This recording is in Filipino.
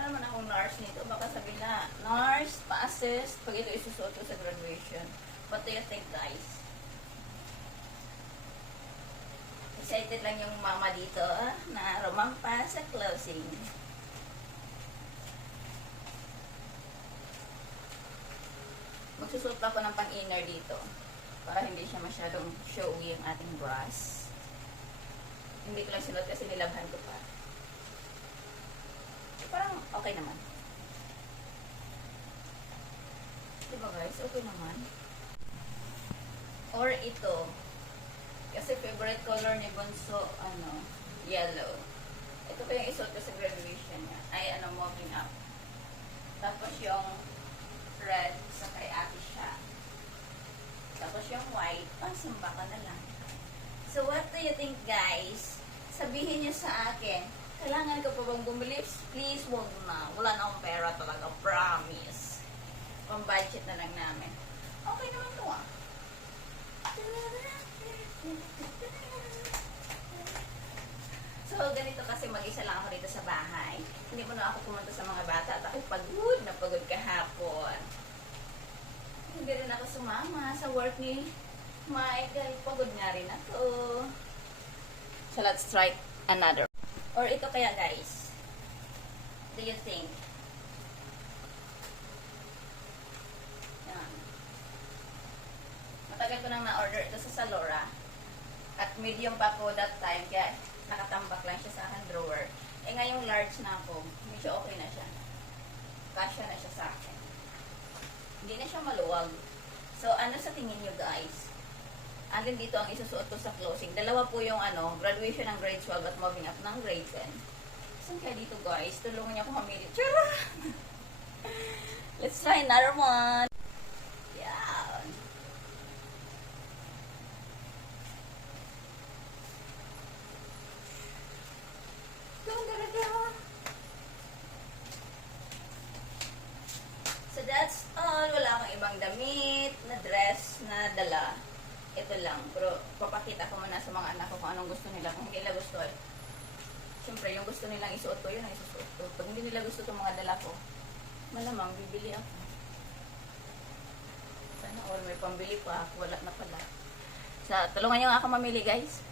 Para naman akong nurse nito. Baka sabihin na, nurse, pa-assist, pag ito isusuot ko sa graduation. What do you think, guys? Excited lang yung mama dito na rumampa sa closing. Magsusuot pa ako ng pang-inner dito para hindi siya masyadong showy yung ating bras. Hindi ko lang sinuot kasi nilabhan ko pa. Parang okay naman. Diba guys? Okay naman. Or ito. Kasi favorite color ni Bunso, yellow. Ito pa yung isuot ko sa graduation niya. Ay, moving up. Tapos yung red sa kay ate siya. Tapos yung white, pansamba ka na lang. So, what do you think, guys? Sabihin niyo sa akin, kailangan ko pa bang bumili? Please, wag na. Wala na akong pera talaga. Promise. Pang-budget na lang namin. Okay naman to So, ganito kasi mag-isa lang ako dito sa bahay. Hindi mo na ako pumunta sa mga bata at ako'y pagod na pagod kahapon. Hindi rin ako sumama sa work ni Michael. Pagod nga rin ako. So, let's try another. Or ito kaya, guys. Do you think? Yan. Matagal ko nang na-order ito sa Zalora. At medium pa po that time. Kaya nakatambak lang siya sa akin drawer. Eh ngayong large na ako. Medyo okay na siya. Kasya na siya sa akin. Hindi na siya maluwag. So, ano sa tingin nyo, guys? Alin dito ang isusuot ko sa closing. Dalawa po yung graduation ng grade 12 at moving up ng grade 10. Saan kaya dito, guys? Tulungan niyo ako mamili. Tara! Let's try another one. Yan. So that's all. Wala akong ibang damit na dress na dala. Ito lang. Pero papakita ko muna sa mga anak ko kung anong gusto nila. Kung hindi nila gusto, siyempre yung gusto nilang isuot ko, yun ang isusuot ko. Pag hindi nila gusto itong mga dala ko, malamang bibili ako. Sana all may pambili pa. Wala na pala. So, tulungan nyo nga ako mamili, guys.